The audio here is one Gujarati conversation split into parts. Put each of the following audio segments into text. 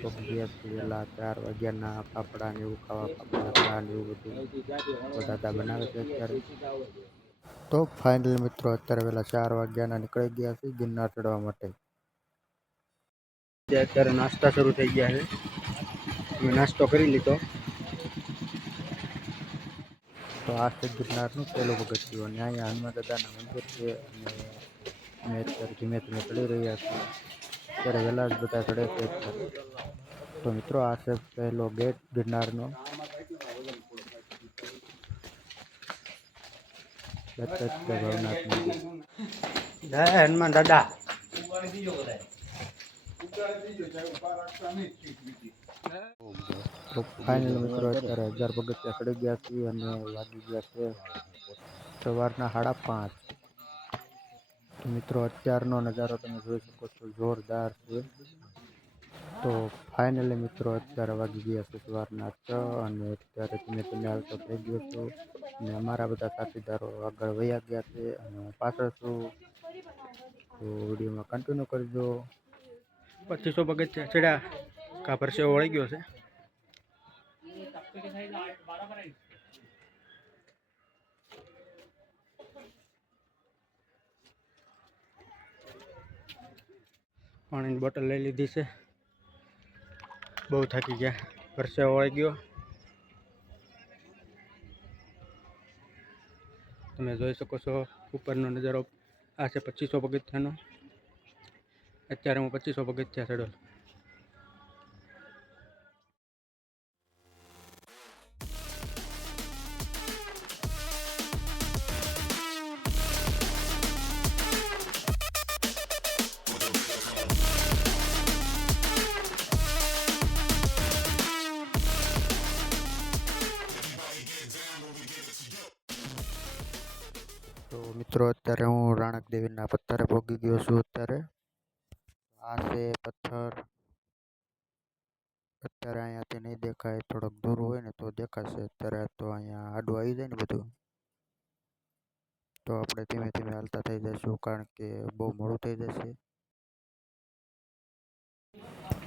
તો ગેસ વહેલા 4 વાગ્યાના ફાફડા ને એવું ખાવા ફાફડા ને એવું બધું તો દાદા બનાવે છે અત્યારે. તો ફાઇનલી મિત્રો અત્યારે વહેલા 4 વાગ્યાના નીકળી ગયા છે ગિરનાર ચડવા માટે. અત્યારે નાસ્તા શરૂ થઈ ગયા છે. અમે નાસ્તો કરી લીધો. તો આ છે ગિરનારનું પહેલું પગથિયું અને અહીંયા હનુમાન દાદાના મંદિર છે અને અમે અત્યારે ધીમે ધીમે ચડી રહ્યા છીએ. અત્યારે વહેલા જ બધા ચડે છે અત્યારે. તો મિત્રો આ છે પહેલો ગેટ ગિરનારનો. ભવનાથ મંદિર. જય હનુમાન દાદા. તો ફાઇનલ મિત્રો અત્યારે 1000 પગથિયા ચડી ગયા છીએ અને વાગી ગયા છે સવારના 5:30. તો મિત્રો અત્યારનો નજારો તમે જોઈ શકો છો, જોરદાર છે. તો ફાઇનલી મિત્રો અત્યારે વાગી ગયા છે સવારના 6 અને અત્યારે ધીમે ધીમે હાલતો થઈ ગયો છું અને અમારા બધા સાથીદારો આગળ વયા ગયા છે અને હું પાછળ છું. તો વિડીયોમાં કન્ટિન્યુ કરજો. 2500 પગથિયા ચડ્યા કા પરસેવો વળી ગયો છે. પાણીની બોટલ લઈ લીધી છે. બહુ થાકી ગયા, પરસેવો વળી ગયો. તમે જોઈ શકો છો ઉપરનો નજારો. આ છે 2500 પગથિયાનો. અત્યારે હું 2500 પગથિયા ચડ્યો. તો મિત્રો અત્યારે હું રાણક દેવીના પથ્થરે પહોંચી ગયો છું. અત્યારે આ છે પથ્થર. અત્યારે અહીંયાથી નહીં દેખાય, થોડોક દૂર હોય ને તો દેખાશે. અત્યારે તો અહીંયા આડું આવી જાય ને બધું, તો આપણે ધીમે ધીમે હાલતા થઈ જઈશું કારણ કે બહુ મોડું થઈ જશે.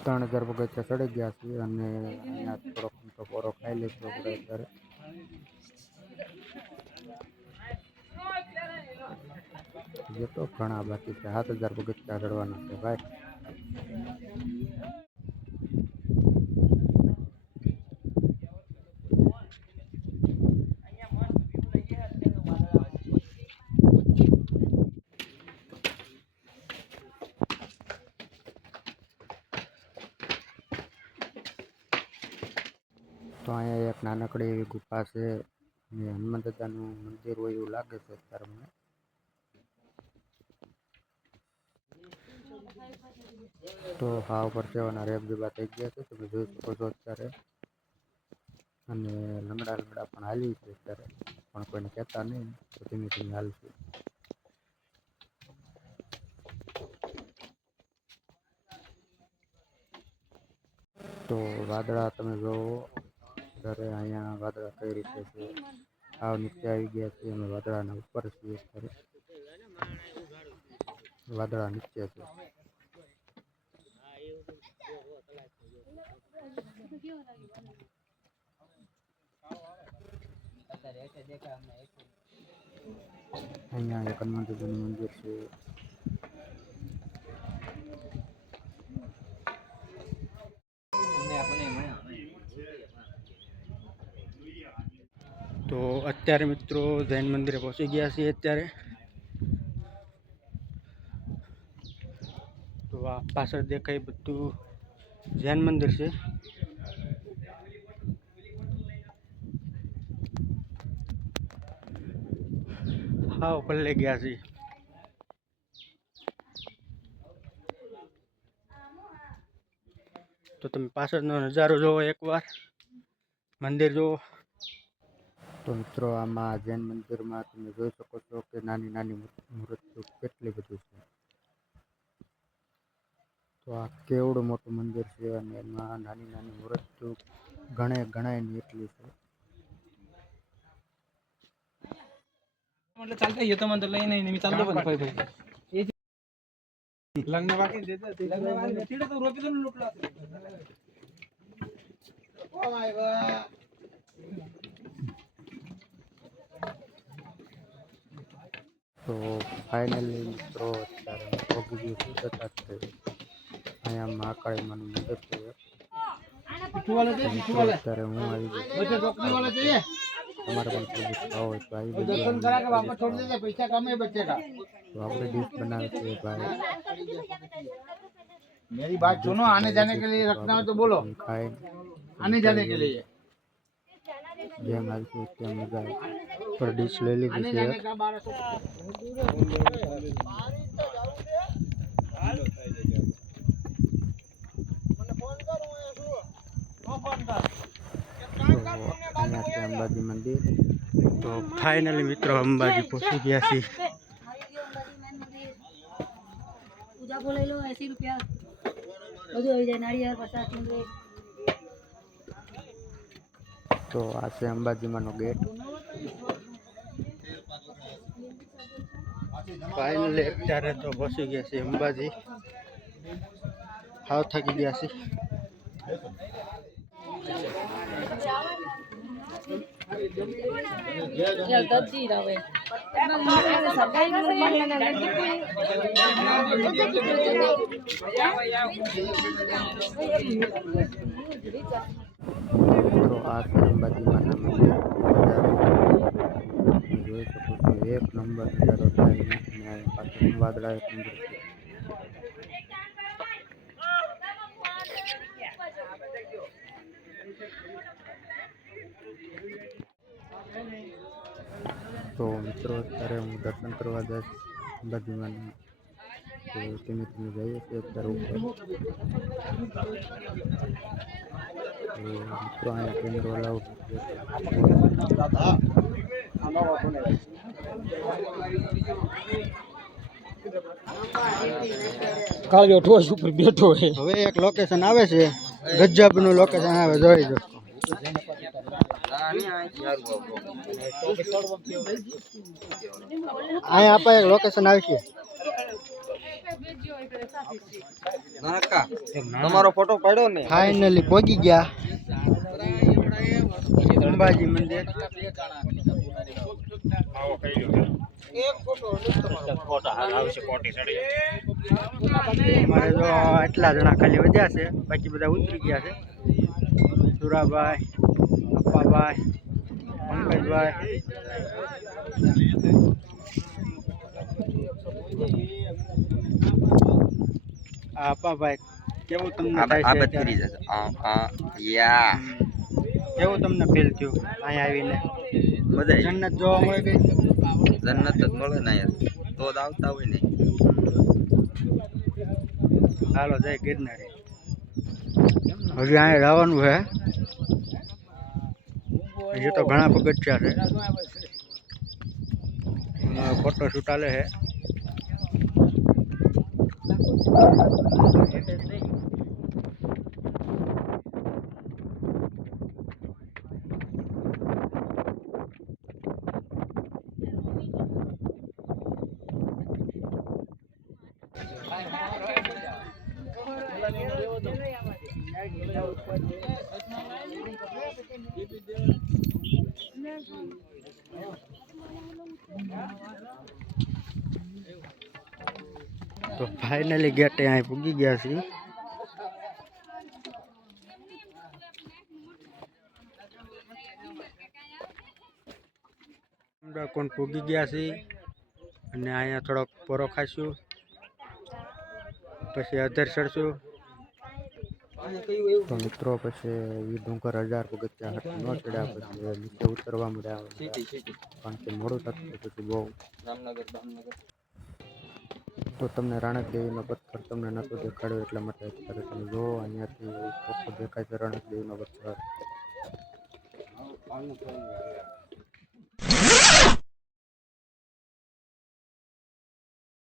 3000 પગથિયા ચડી ગયા છીએ અને અહીંયા થોડોક મોટો પોરો ખાઈ લઈશું આપણે અત્યારે. જે તો ઘણા બાકી છે, 7000 પગથિયા ચડવાના છે ભાઈ. તો અહીંયા એક નાનકડી એવી ગુફા છે અને હનુમાન દાદાનું મંદિર હોય એવું લાગે છે અત્યારે મને. તો હા ઉપર સેવાના રેબ જેવા થઈ ગયા છે, તમે જોઈ શકો છો અત્યારે. અને લંગડા લંગડા પણ હાલી છે અત્યારે, પણ કોઈને કહેતા નહીં, તો ધીમે ધીમે હાલશે. તો વાદળા તમે જોવો અત્યારે, અહીંયા વાદળા કઈ રીતે છે. આવ નીચે આવી ગયા છે, અમે વાદળાના ઉપર છીએ અત્યારે. વાદળા નીચે છે. અહીંયા એક હનુમાન દાદાનું મંદિર છે. તો અત્યારે મિત્રો જૈન મંદિરે પહોંચી ગયા છીએ અત્યારે. તો આ પાછળ દેખાય બધું જૈન મંદિર છે. હા ઉપર લઈ ગયા છીએ. તો તમે પાછળનો નજારો જોવો એકવાર, મંદિર જોવો. તો મિત્રો આમાં જૈન મંદિરમાં તમે જોઈ શકો છો કે નાની નાની મૂર્તિઓ કેટલી બધી છે. તો આ કેવડું મોટું મંદિર છે અને એમાં નાની નાની મૂર્તિઓ ગણાયની એટલી છે. चालतं येतं म्हणतो लई नाही मी चालतो पण તો ફાઇનલી મિત્રો અત્યારે હું પહોંચી ગયો છું દત્તાત્રેય. અહીંયા મહાકાળીમાનું મંદિર છે. મિત્રો અત્યારે હું આવી ગયો. તમારે પણ કોઈ ખાવ હોય તો આવી ગયો. તો આપણે ડીશ બનાવે છે ભાઈ. मेरी बात सुनो, आने जाने के लिए रखना हो तो बोलो, खाए आने जाने के लिए જેમ આવશે તેમ મજા આવે. પર ડીશ લઈ લીધી आने છે. जाने का 1200 અહીંયા છે અંબાજી મંદિર. તો ફાઇનલી મિત્રો અંબાજી પહોંચી ગયા છીએ. पूजा को ले लो 80 रुपया બધું આવી જાય નાળિયેર 50 તો આ છે અંબાજીમાંનો ગેટ. ફાઇનલી અત્યારે તો પહોંચી ગયા છે અંબાજી. હાવ થાકી ગયા છે. દર્દી રાવે મિત્રો આ છે અંબાજીમાંના મંદિર. જોઈ શકો છો એક નંબર નજારો થાય. અને પાછળ વાદળા એક નંબર. તો મિત્રો અત્યારે હું દર્શન કરવા જઈશ અંબાજીમાંના. તો ધીમે ધીમે જઈએ છીએ અત્યારે ઉપર. તો મિત્રો અહીંયા કેમેરો અલાઉડ નથી. કાળિયો ઠોસ ઉપર બેઠો છે. હવે એક લોકેશન આવે છે, ગજબનું લોકેશન આવે, જોઈ જો. અહીંયા આપણે એક લોકેશન આવશે. તમારો ફોટો પાડ્યો ને. ફાઇનલી પહોંચી ગયા અંબાજી મંદિર. અમારે જો આટલા જણા ખાલી વધ્યા છે, બાકી બધા ઉતરી ગયા છે. સુરાભાઈ, અપ્પાભાઈ, પંકજભાઈ. અપ્પાભાઈ, કેવું તમને થાય છે અત્યારે? કેવું તમને ફીલ થયું અહીંયા આવીને? મજા જન્નત જોવા મળે ગઈ? જન્નત જ મળે ને યાર, તો જ આવતા હોય ને. હાલો જય ગિરનારી. હજી અહીંયા રહેવાનું છે. હજી તો ઘણા પગથિયા છે. ફોટો શૂટ આલે છે. તો ફાઇનલી ગેટે અહીં પૂગી ગયા છીએ. કોણ પૂગી ગયા છીએ અને અહીંયા થોડોક પોરો ખાઈશું, પછી અધર ચડશું. તો મિત્રો પછી એ ડુંગર 1000 પગથિયા ન ચડ્યા પછી નીચે ઉતરવા મળ્યા, કારણ કે મોડું થતું પછી બહુ. તો તમને રાણકદેવીનો પથ્થર તમને નહોતો દેખાડ્યો એટલા માટે અત્યારે તમે જો અહીંયાથી ચોખ્ખો દેખાય છે રાણકદેવીનો પથ્થર.